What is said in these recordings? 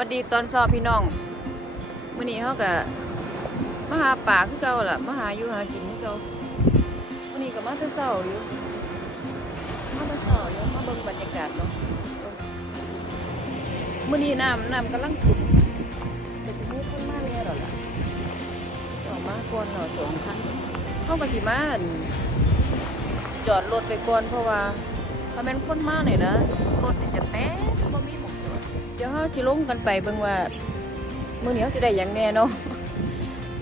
วัสดีตอนเช้าพี่น้องมื้อนี้เฮาก็มาหาปลาคือเก่าล่ะมาหาอยู่หากินคือเก่ามื้อนี้ก็มาแต่เช้าอยู่มาแต่เช้าอยู่มาเบิ่งบรรยากาศเนาะเบิ่งมื้อนี้น้ำน้ำกำลังขุ่นแต่ทีนี้คนมาแล้วหรอล่ะออกมาก่อนเนาะสองคันเฮาก็สิมาอั่นจอดรถไปก่อนเพราะว่าถ้าแม่นคนมาเนี่ยนะรถนี่จะาสิลงกันไปเบิ่งว่ามื้อนี้เราสิได้หยังแน่เนาะ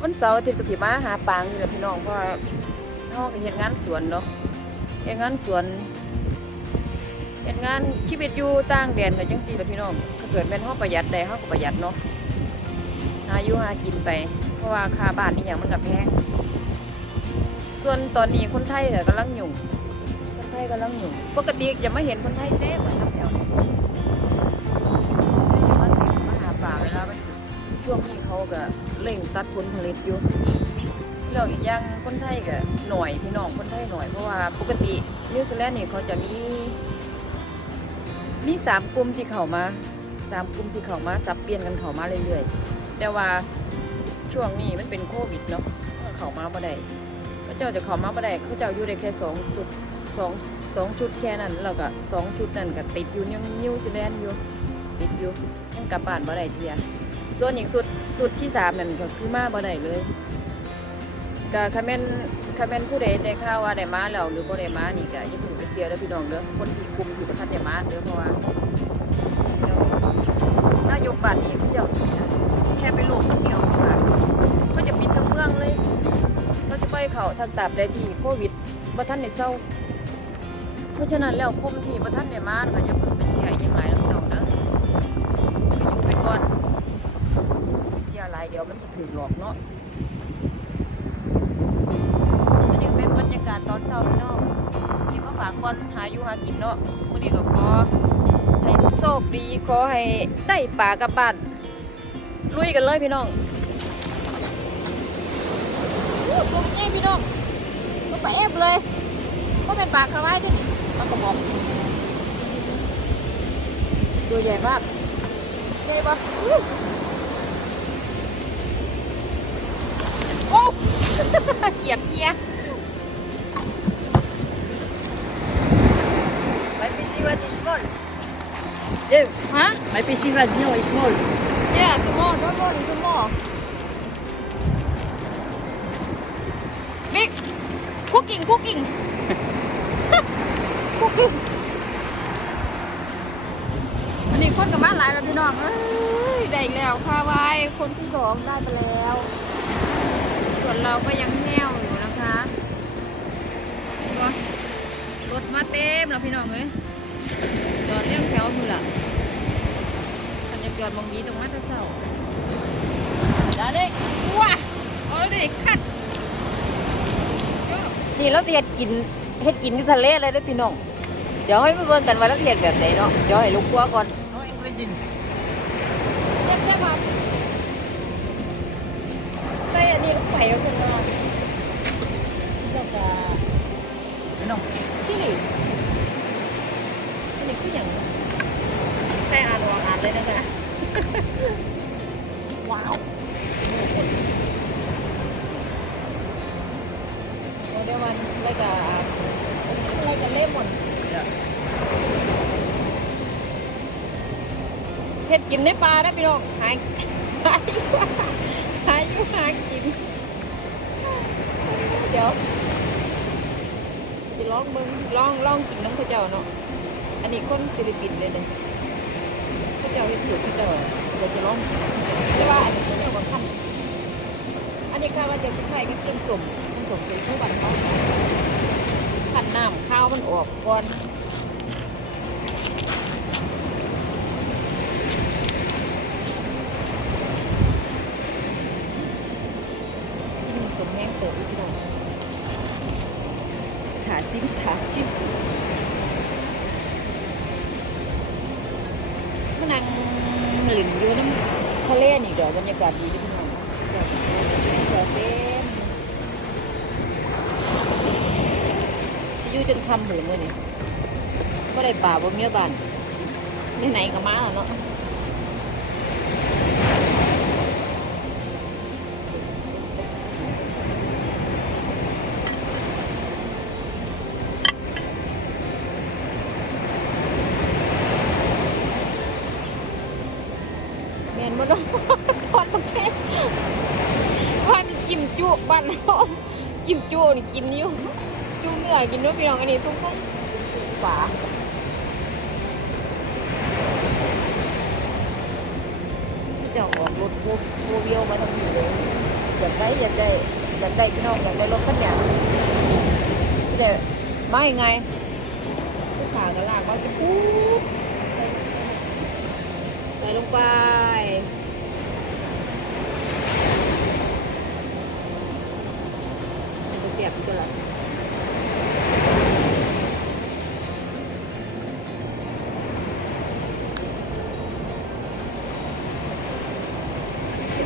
วันเสาร์อาทิตย์ก็สิมาหาปลาอยู่แหละพี่น้องเพราะว่าเฮาก็เฮ็ดงานสวนเนาะเฮ็ดงานสวนเฮ็ดงานชีวิตอยู่ต่างแดนก็จังซี่แหละพี่น้องถ้าเกิดแม่นเฮาประหยัดได้เฮาก็ประหยัดเนาะหาอยู่หากินไป เพราะว่าค่าบ้านนี่หยังมันก็แพงส่วนตอนนี้คนไทยก็กำลังยุ่งคนไทยกำลังยุ่งปกติจะไม่เห็นคนไทยเต้เหมือนกับแถว ช่วงนี้เขาก็เร่งตัดผลผลิตอยู่แล้วอีกอย่างคนไทยก็หน่อยพี่น้องคนไทยหน่อยเพราะว่าปกตินิวซีแลนด์นี่เขาจะมี มีสามกลุ่มที่เข้ามาสามกลุ่มที่เข้ามาสับเปลี่ยนกันเข้ามาเรื่อยๆ แต่ว่าช่วงนี้มันเป็นโควิดเนาะเข้ามาบ่ได้ก็เจ้าจะเข้ามาบ่ได้เขาเจ้าอยู่ได้แค่สองสุดสองสองชุดแค่นั้นแล้วก็สองชุดนั่นก็ติดอยู่นิวนิวซีแลนด์อยู่ติดอยู่ยังกลับบ้านบ่ได้เทีย ส่วนอีกสุดสุดที่สามนั่นก็คือมาบ่ได้เลยก็คาเมนคาเมนผู้ใดได้ข่าวว่าได้มาแล้วหรือบ่ได้มานี่ก็อย่าเพิ่งไปเสียเด้อพี่น้องเด้อคนที่กลุ่มที่บ่ทันได้มาเด้อเพราะว่าเดี๋ยวนายกบ้านนี้เจ้าแค่ไปลงเดียวค่ะก็จะปิดทั้งเมืองเลยเราจะไปเขาทางตาบใดที่โควิดบ่ทันได้เศร้าเพราะฉะนั้นแล้วกลุ่มที่บ่ทันได้มาก็อย่าเพิ่งไปเสียอีกอย่างไรแล้วพี่น้องเด้อไปอยู่ไปก่อน ลายเดี๋ยวมันจะถือหลอกเนาะอันนี้เป็นบรรยากาศตอนเช้าพี่น้องที่มาฝากก่อนหาอยู่หากินเนาะมื้อนี้ก็ขอให้โชคดีขอให้ได้ปลากลับบ้านลุยกันเลยพี่น้องตัวใหญ่พี่น้องตัวไปแอบเลยก็เป็นปลาคาไว้ดิปลากระบอกตัวใหญ่มากใช่ปะ โอ้เกียบเกีย My fishing rod is small. Yeah, ฮะ my fishing rod no is small. Yeah small don't worry small big cooking cooking cooking อันนี้คนกับบ้านหลายแล้วพี่น้องเอ้ยได้อีกแล้วค่ะวายคนที่สองได้ไปแล้ว ส่วนเราก็ยังแห้วอยู่นะคะเห็นปะรถมาเต็มแล้วพี่น้องเอ้ยจอดเรียงแถวอยู่ล่ะคันจะจอดมองนี้ตรงมาแตะเสา Darling, ว้าเอาดิคัดนี่เราเฮ็ดกินเฮ็ดกินที่ทะเลเลยเด้อพี่น้อง เดี๋ยวให้มาเบิ่งกันว่าเราเฮ็ดแบบไหนเนาะ เดี๋ยวให้ลูกครัวก่อน No ingredients. เรียกแค่มาใส่อันนี้ ลงไปแล้วคนละแล้วก็ No. ที่นี่อันนี้คืออย่างใส่อ่านวางอ่านเลยนะคะว้าวโอ้เดี๋ยวมันอะไรกับอันนี้อะไรกับเล่มหมดเห็ดกินในปลาได้พี่น้องหายหายหายอยู่หากิน จ้าจะลองเบิ้งลองลองกินน้ำข้าวเจ้าเนาะ อันนี้คนศิลปินเลยเนี่ยข้าวเจ้าที่สุดข้าวเจ้าเดี๋ยวจะลองแต่ว่าอันนี้ข้าวเจ้าก็ขั้นอันนี้ข้าวว่าจะใช้กับเครื่องสมเครื่องสมคือผู้บันเขาขันน้ำข้าวมันออกก่อน นั่งหลินอยู่น้ำทะเลนี่เดี๋ยวบรรยากาศดีที่น้องเดี๋ยวเดี๋ยวเต้นอยู่จนคำหือเลยนี่ก็ได้ป่าบ่เมียบ้านไหนๆก็มาแล้วเนาะ นาะทอดบ่แค่ว่ามันกิมจุบ้านเฮากิมจุนี่กินอยู่จุเนื้อกินด้วยพี่น้องอันนี้ซุปกุ้งปลาจ้าออกรถโฟโฟวิวมาทางนี้เลยอยากได้อยากได้อยากได้พี่น้องอยากได้รถคันเนี้ยแต่ไม่ไงลูกค้าก็ลากมาจะปุ๊บใส่ลงไป เสียบก็ละ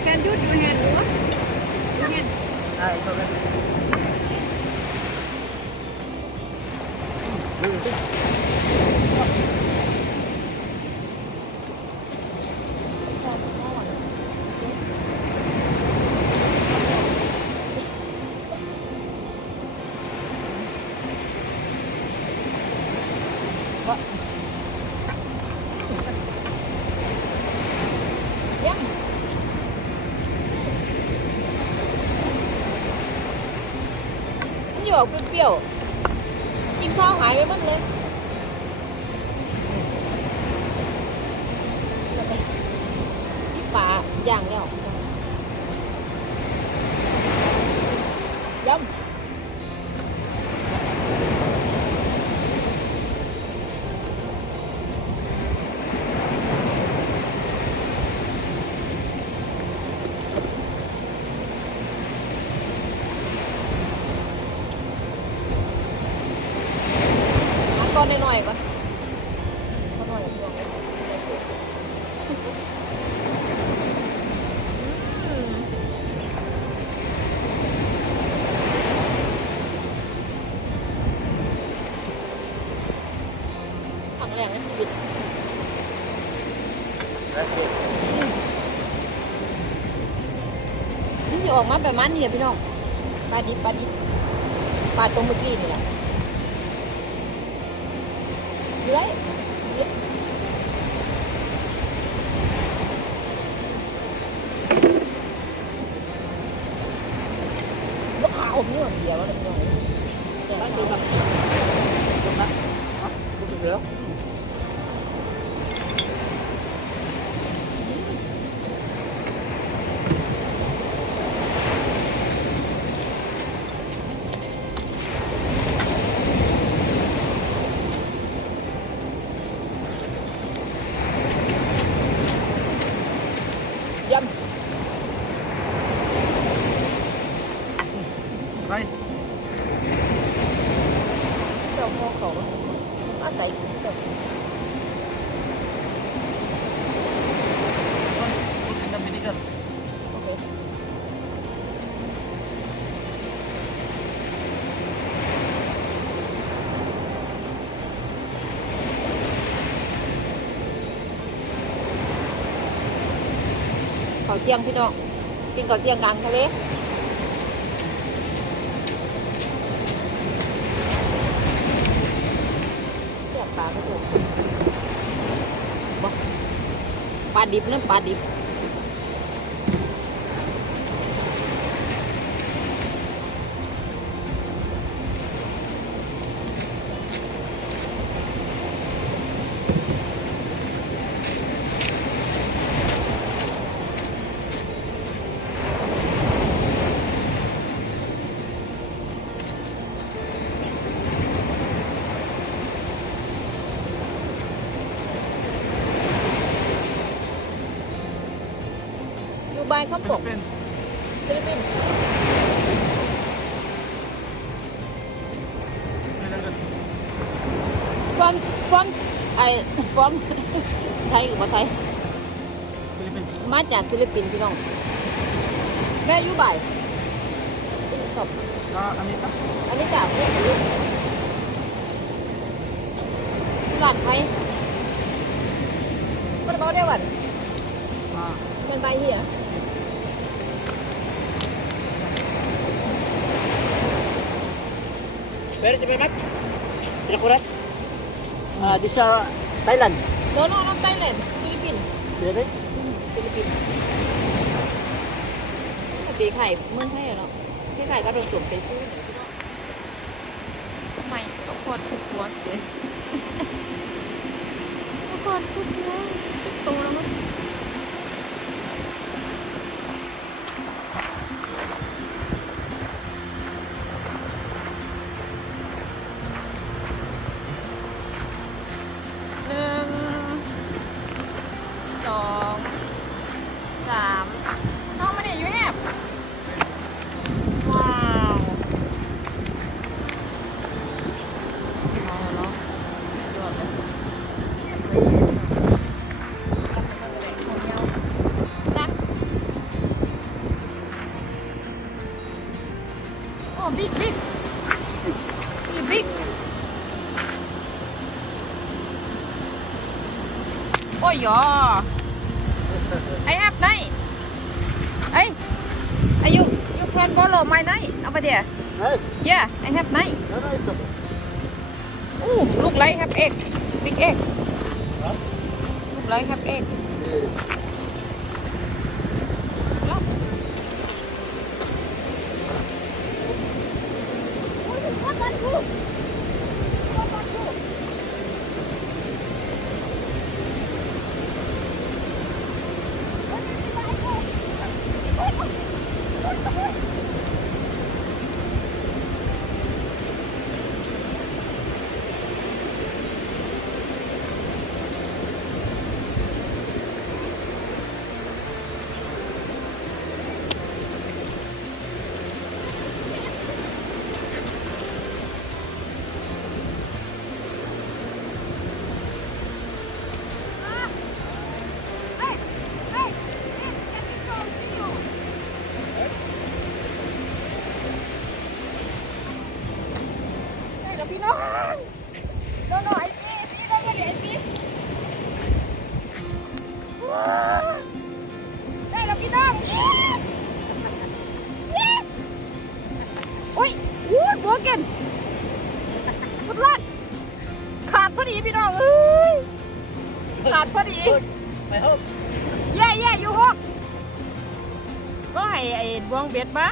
แคนยูดยูแฮนด์วะยูแฮนด์ใช่ชอบ มันออกเปรี้ยวๆกินข้าวหายไปหมดเลยนี่ปลาย่างแล้วยำ อนหน่อยๆก่อนหน่อยพี่น้องอืมครั้งแรกในชีวิตแล้วเด็กนี่จะออกมาแบบมันเนี่แหละพี่น้องปลาดิบปลาดิบปลาตัวเมื่อกี้เลยเลื้อยว้าวนี่มันเดีย วแล้วนะพี่น้องแต่บ้านว่าดูแาวเจียงพี่น้องกินข้าวเจียงกลางทะเลเสียบปลากระโดดบ่ปลาดิบเนะปลาดิบ บข้าวปกเป็นฟิลิปปินส์เป็นอะไรกันฟอมฟอมไอฟอมไทยหรือว่าไทยฟิลิปปินส์มาจากฟิลิปปินส์พี่น้องแม่อยู่บ่ายสอบก็อเมริกาอันนี้จากหลานไทยมันเบาได้หวันอ่ามันใบเหี้ย ฟิลิปปินส์ Really? ฟิลิปปินส์ปกติไข่เมืองไทยอะเนาะที่ไข่ก็โดนสวมใส่ชู้เนี่ยพี่น้องไม่ก็กดทุกหัวเลยก็กดทุกหัวจะโตแล้วมั้ง over there? Hey, Yeah, I have night. no, no, it's okay. Ooh, look like have egg, big egg. Huh? Look like have egg. Yeah. Ui, ให้ไอ้ดวงเบ็ดมา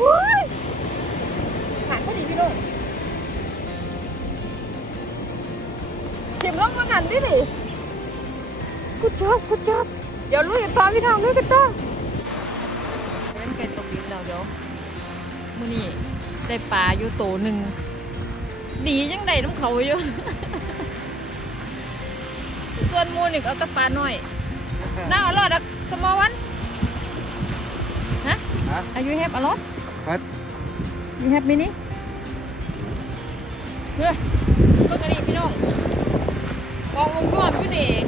อุ้ยขาดพอดีพี่น้องเข็มลงมาหันดิดิกุดจอบกุดจอบเดี๋ยวลุยกันต่อพี่น้องลุยกันต่อเล่นไก่ตกดินแล้วเดี๋ยวมื้อนี้ได้ปลาอยู่โตหนึ่งหนียังได้น้ำเขาอยู่ส่วนหมูนี่ก็เอาแตะปลาหน่อย Now a lot of small one. Huh? Huh? Are you have a lot? What? You have many? เฮ้ยเพิ่งกันนี่พี่น้องกองวงรอบอยู่นี่อี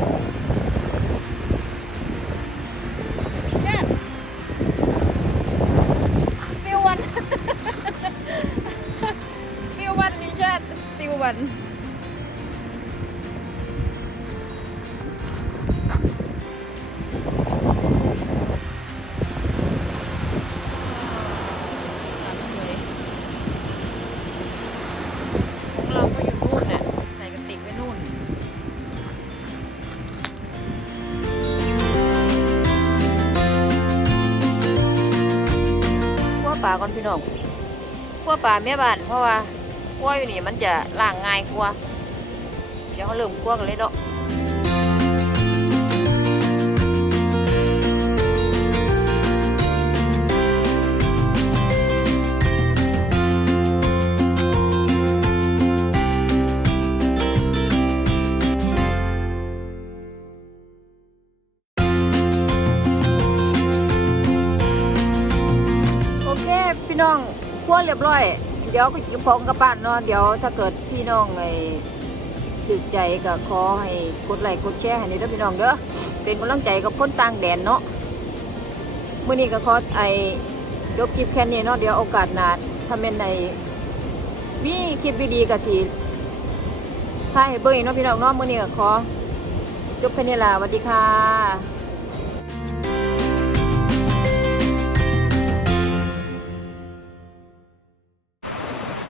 าก่อนพี่น้องคั่วปลาแม่บ้านเพราะว่าคั่วอยู่นี่มันจะล่างง่ายกว่าเดี๋ยวเขาเริ่มคั่วกันเลยเนาะ ร้อย เดี๋ยวก็จะพอมกลับบ้านเนาะเดี๋ยวถ้าเกิดพี่น้องไอ้ถือใจก็ขอให้กดไลค์กดแชร์ให้นี่เด้อพี่น้องเด้อเป็นกำลังใจกับคนต่างแดนเนาะมื้อนี้ก็ขอไอ้จบคลิปแค่นี้เนาะเดี๋ยวโอกาสหน้าถ้าแม่นในมีคลิปดีๆก็สิถ่ายให้เบิ่งอีกเนาะพี่น้องเนาะมื้อนี้ก็ขอจบแค่นี้ล่ะสวัสดีค่ะ